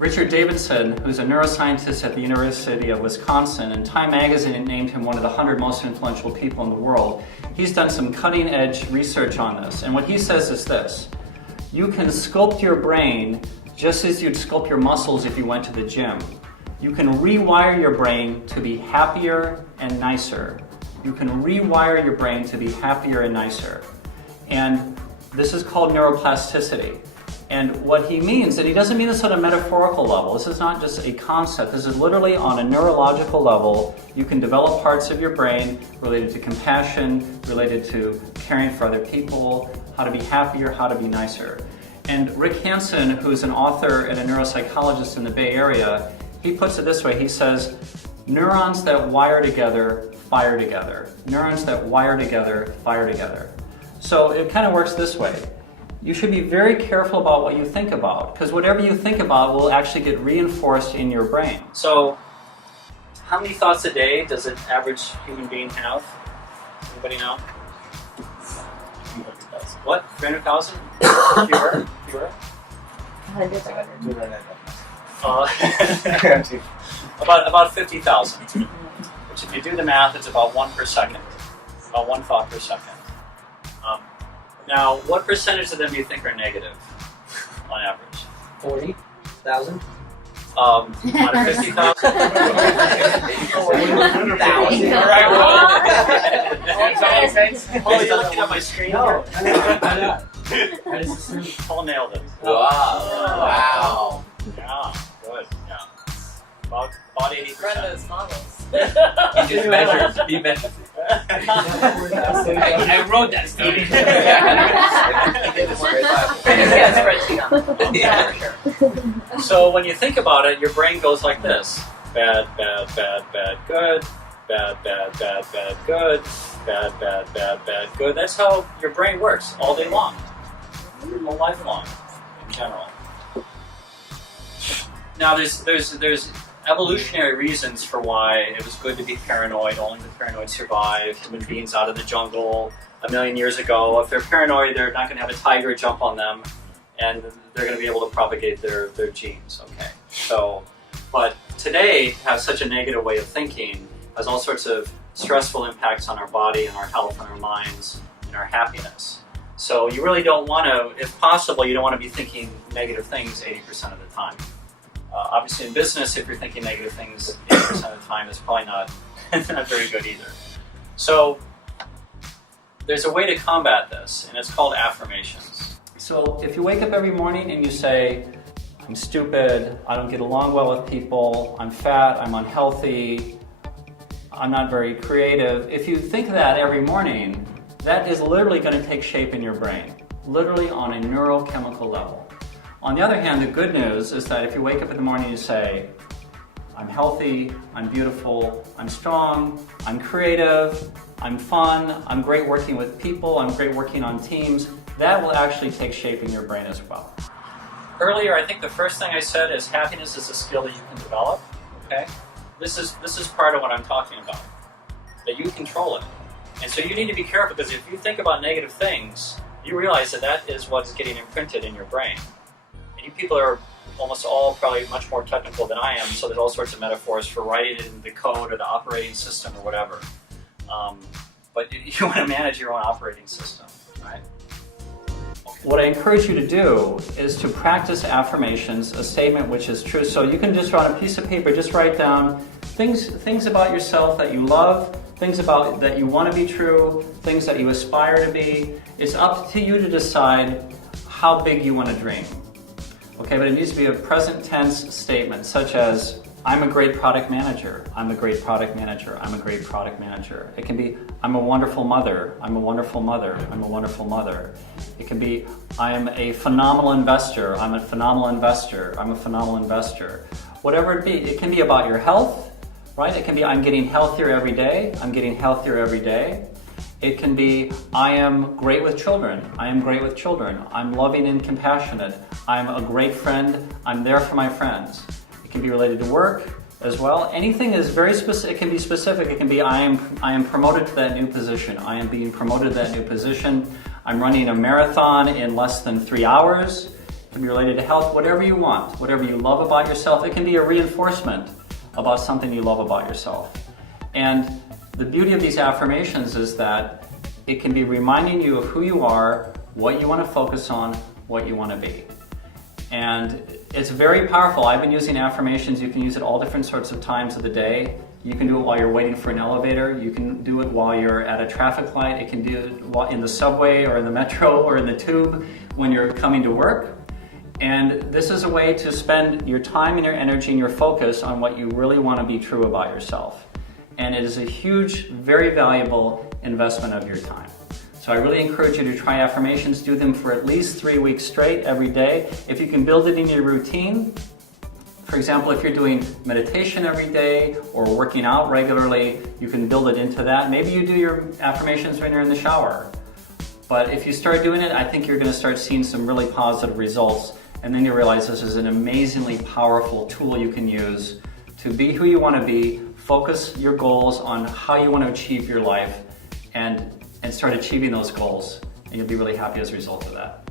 Richard Davidson, who's a neuroscientist at the University of Wisconsin, and Time Magazine named him one of the 100 most influential people in the world. He's done some cutting-edge research on this, and what he says is this: you can sculpt your brain just as you'd sculpt your muscles if you went to the gym. You can rewire your brain to be happier and nicer. You can rewire your brain to be happier and nicer. And this is called neuroplasticity. And what he means, and he doesn't mean this on a metaphorical level, this is not just a concept, this is literally on a neurological level. You can develop parts of your brain related to compassion, related to caring for other people, how to be happier, how to be nicer. And Rick Hansen, who's an author and a neuropsychologist in the Bay Area, he puts it this way, he says, neurons that wire together, fire together. Neurons that wire together, fire together. So it kind of works this way. You should be very careful about what you think about, because whatever you think about will actually get reinforced in your brain. So, how many thoughts a day does an average human being have? Anybody know? What? 300,000? Fewer? 100,000. About 50,000. Which, if you do the math, it's about 1 per second. About 1 thought per second. Now, what percentage of them do you think are negative, on average? 40,000. Out of 50,000? 40,000. All right, well, you're looking at my screen here? Paul nailed it. Wow. Yeah, good, yeah. About 80%. Run those models. He just measures. He measures. I wrote that stuff. So when you think about it, your brain goes like this. Bad, bad, bad, bad, good. Bad, bad, bad, bad, good. Bad, bad, bad, bad, good. That's how your brain works all day long. Your whole life long, in general. Now there's evolutionary reasons for why it was good to be paranoid. Only the paranoid survive. Human beings out of the jungle a million years ago. If they're paranoid, they're not going to have a tiger jump on them, and they're going to be able to propagate their genes. Okay. So, but today, to have such a negative way of thinking has all sorts of stressful impacts on our body and our health and our minds and our happiness. So you really don't want to, if possible, you don't want to be thinking negative things 80% of the time. Obviously in business, if you're thinking negative things 80% of the time, it's probably not very good either. So there's a way to combat this, and it's called affirmations. So if you wake up every morning and you say, I'm stupid, I don't get along well with people, I'm fat, I'm unhealthy, I'm not very creative. If you think that every morning, that is literally going to take shape in your brain, literally on a neurochemical level. On the other hand, the good news is that if you wake up in the morning and you say, I'm healthy, I'm beautiful, I'm strong, I'm creative, I'm fun, I'm great working with people, I'm great working on teams, that will actually take shape in your brain as well. Earlier, I think the first thing I said is happiness is a skill that you can develop, okay? This is part of what I'm talking about, that you control it. And so you need to be careful, because if you think about negative things, you realize that that is what's getting imprinted in your brain. And you people are almost all probably much more technical than I am, so there's all sorts of metaphors for writing it in the code or the operating system or whatever. But you want to manage your own operating system, right? What I encourage you to do is to practice affirmations, a statement which is true. So you can just on a piece of paper, just write down things about yourself that you love, things about that you want to be true, things that you aspire to be. It's up to you to decide how big you want to dream. Okay, but it needs to be a present tense statement, such as, I'm a great product manager, I'm a great product manager, I'm a great product manager. It can be, I'm a wonderful mother, I'm a wonderful mother, I'm a wonderful mother. It can be, I am a phenomenal investor, I'm a phenomenal investor, I'm a phenomenal investor. Whatever it be, it can be about your health, right? It can be, I'm getting healthier every day, I'm getting healthier every day. It can be, I am great with children, I am great with children, I'm loving and compassionate, I'm a great friend, I'm there for my friends. It can be related to work as well. Anything is very specific, it can be specific. It can be, I am promoted to that new position, I am being promoted to that new position, I'm running a marathon in less than 3 hours. it can be related to health, whatever you want, whatever you love about yourself. It can be a reinforcement about something you love about yourself. And the beauty of these affirmations is that it can be reminding you of who you are, what you want to focus on, what you want to be. And it's very powerful. I've been using affirmations. You can use it all different sorts of times of the day. You can do it while you're waiting for an elevator. You can do it while you're at a traffic light. It can do it in the subway or in the metro or in the tube when you're coming to work. And this is a way to spend your time and your energy and your focus on what you really want to be true about yourself. And it is a huge, very valuable investment of your time. So I really encourage you to try affirmations. Do them for at least 3 weeks straight every day. If you can build it into your routine, for example, if you're doing meditation every day or working out regularly, you can build it into that. Maybe you do your affirmations when you're in the shower. But if you start doing it, I think you're going to start seeing some really positive results. And then you realize this is an amazingly powerful tool you can use to be who you want to be, focus your goals on how you want to achieve your life, and start achieving those goals. And you'll be really happy as a result of that.